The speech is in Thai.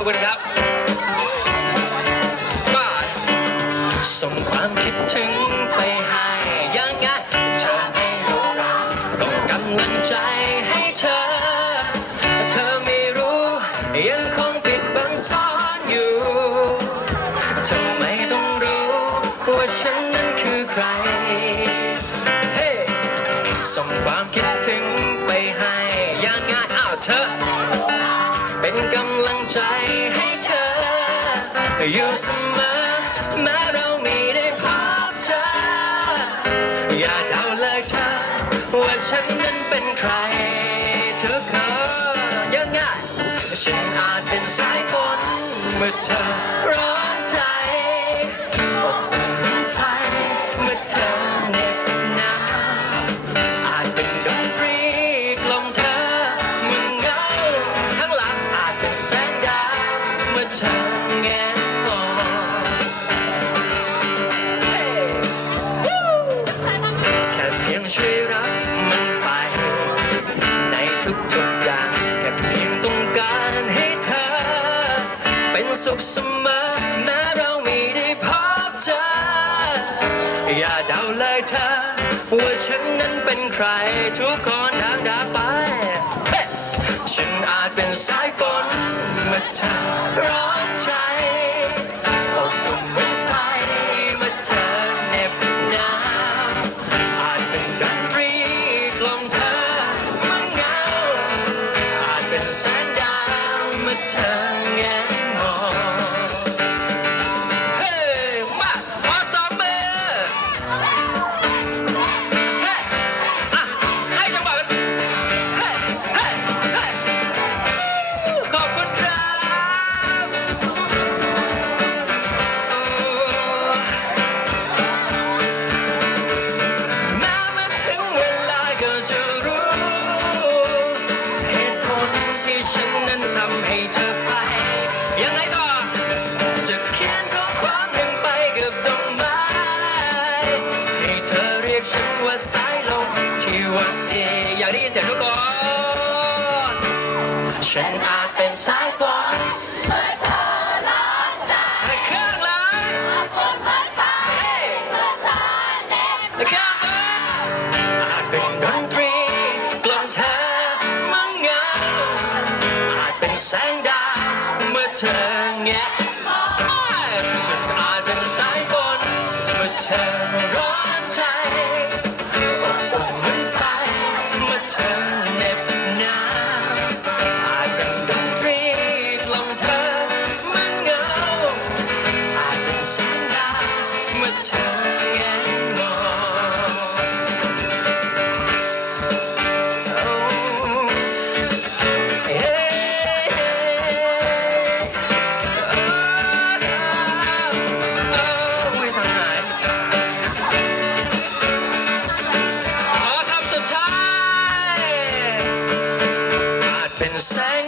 อบคุณครับมาส่งความคิดถึงไปให้ยังไงเธอให้รู้เราลงกำลังใจให้เธอ เธอไม่รู้ ยังคงปิดบังซ่อนอยู่ทำไมต้องรู้ว่าฉันนั้นคือใคร เฮ้ ส่งความคิดถึงไปให้ยังไงอ้าวเธอ เป็นกำ อยู่เสมอแม้เราไม่ได้พบเธอ อย่าเดาเลยเธอ ว่าฉันนั้นเป็นใครเธอเคยยังไงฉันอาจเป็นสายฝนเมื่อเธอรอ สุขเสมอแม้เราไม่ได้พบเจออย่าเดาเลยเธอ ว่าฉันนั้นเป็นใครทุกคนทางดาไป ฉันอาจเป็นสายฝนเมื่อเธอร้อนใจีวันดีอยากได้ยินเสียงทุกคนฉันอาจเป็นสายฝนให้ข้างหลังเฮ้ให้ข้างหลังอาจเป็นดนตรีกล่อมเธอเมื่อเงาอาจเป็นแสงดาวเมื่อเธอแงะ อา